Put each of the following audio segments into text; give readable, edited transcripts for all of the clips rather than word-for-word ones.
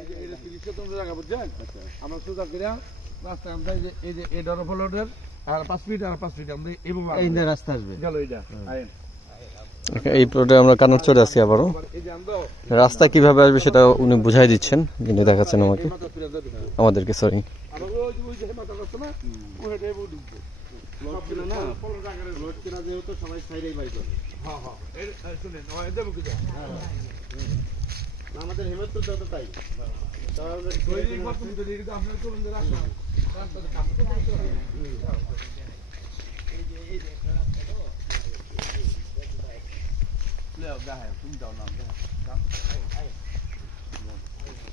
এই যে এটা 30 শতাংশ জায়গা বুঝছেন আমরা সোজা করে রাস্তা আমরা এই যে এই ডরফলোডের আর 5 ফিট আর 5 ফিট আমরা এই রাস্তা আসবে চলো এটা আইন এই প্লটে আমরা কানারচরে আছি আবারও। রাস্তা কিভাবে আসবে সেটা উনি বুঝাই দিচ্ছেন, কিন্তু দেখাচ্ছেন আমাকে, আমাদেরকে। সরি, আমাদের হেমন্তপুর যত তাই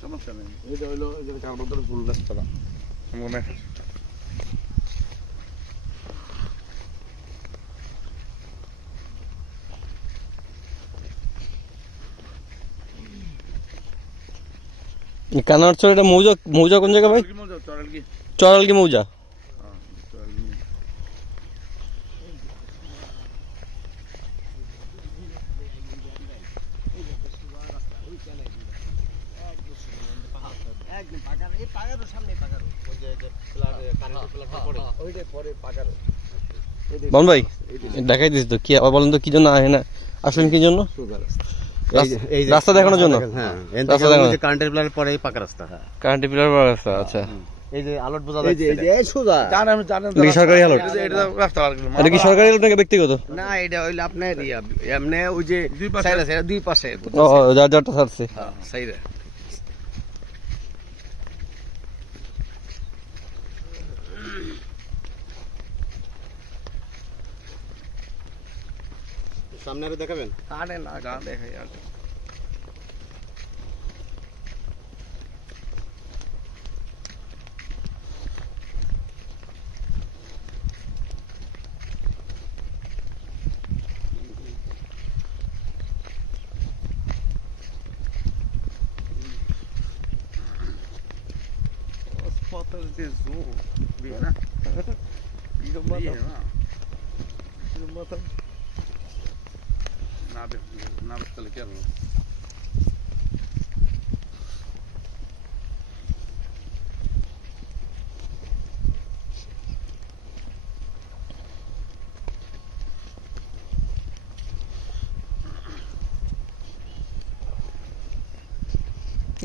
সমস্যা নেই। এটা হইলো কার্বন ফুল রাস্তাটা কানারচর এটা মৌজা, মৌজা কোন জায়গা ভাই? চরালগি মৌজা। বল ভাই দেখাই দিস তো কি, বলেন তো কি জন্য আহে না, আসলেন কি জন্য? রাস্তা দেখানোর জন্য? হ্যাঁ, কারেন্টের পিলারের পরে পাকা রাস্তা। হ্যাঁ, কারেন্টের পিলার পাকা রাস্তা। আচ্ছা, এই যে আলোট বোঝা যাচ্ছে, এই সোজা সরকারি আলোট? এটা কি সরকারি আলোট নাকি ব্যক্তিগত? না, এটা হইলো আপনার এমনি ওই যে দুই পাশে যার যারটা ছাড়ছে। সাইডে সামনে আরো দেখাবেন? আরে না, গা দেখাই আর fotos de zoom, né? Nada está ligado.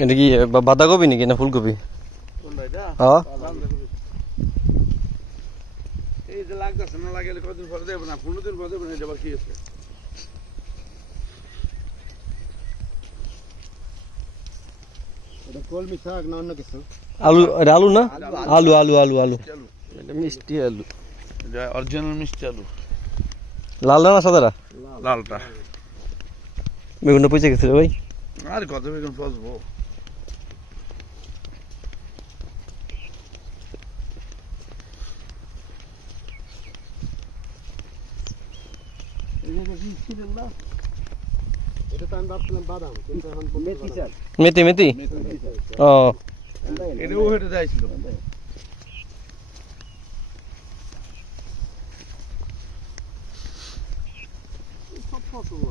এটা কি বাঁধাকপি নাকি না ফুলকপি? হ্যাঁ, এই যে লাগতেছে না, লাগাইলে কতদিন পরে দেবো না, 15 দিন পরে দেবো না, এটা আবার কি আছে? এটা কলমি শাক না অন্য কিছু? আলু, আলু না, আলু আলু আলু আলু, এটা মিষ্টি আলু, এটা অরিজিনাল মিষ্টি আলু। লাল না সাদাটা? লালটা। বেগুনটা পচে গেছে ভাই। আর কত বেগুন ফসবো? এটা তো আমি ভাবছিলাম বাদাম, কিন্তু এখন মেথি শাক। মেথি, মেথি। ও, এটাও হেঁটে যাইছিল। সব ফসল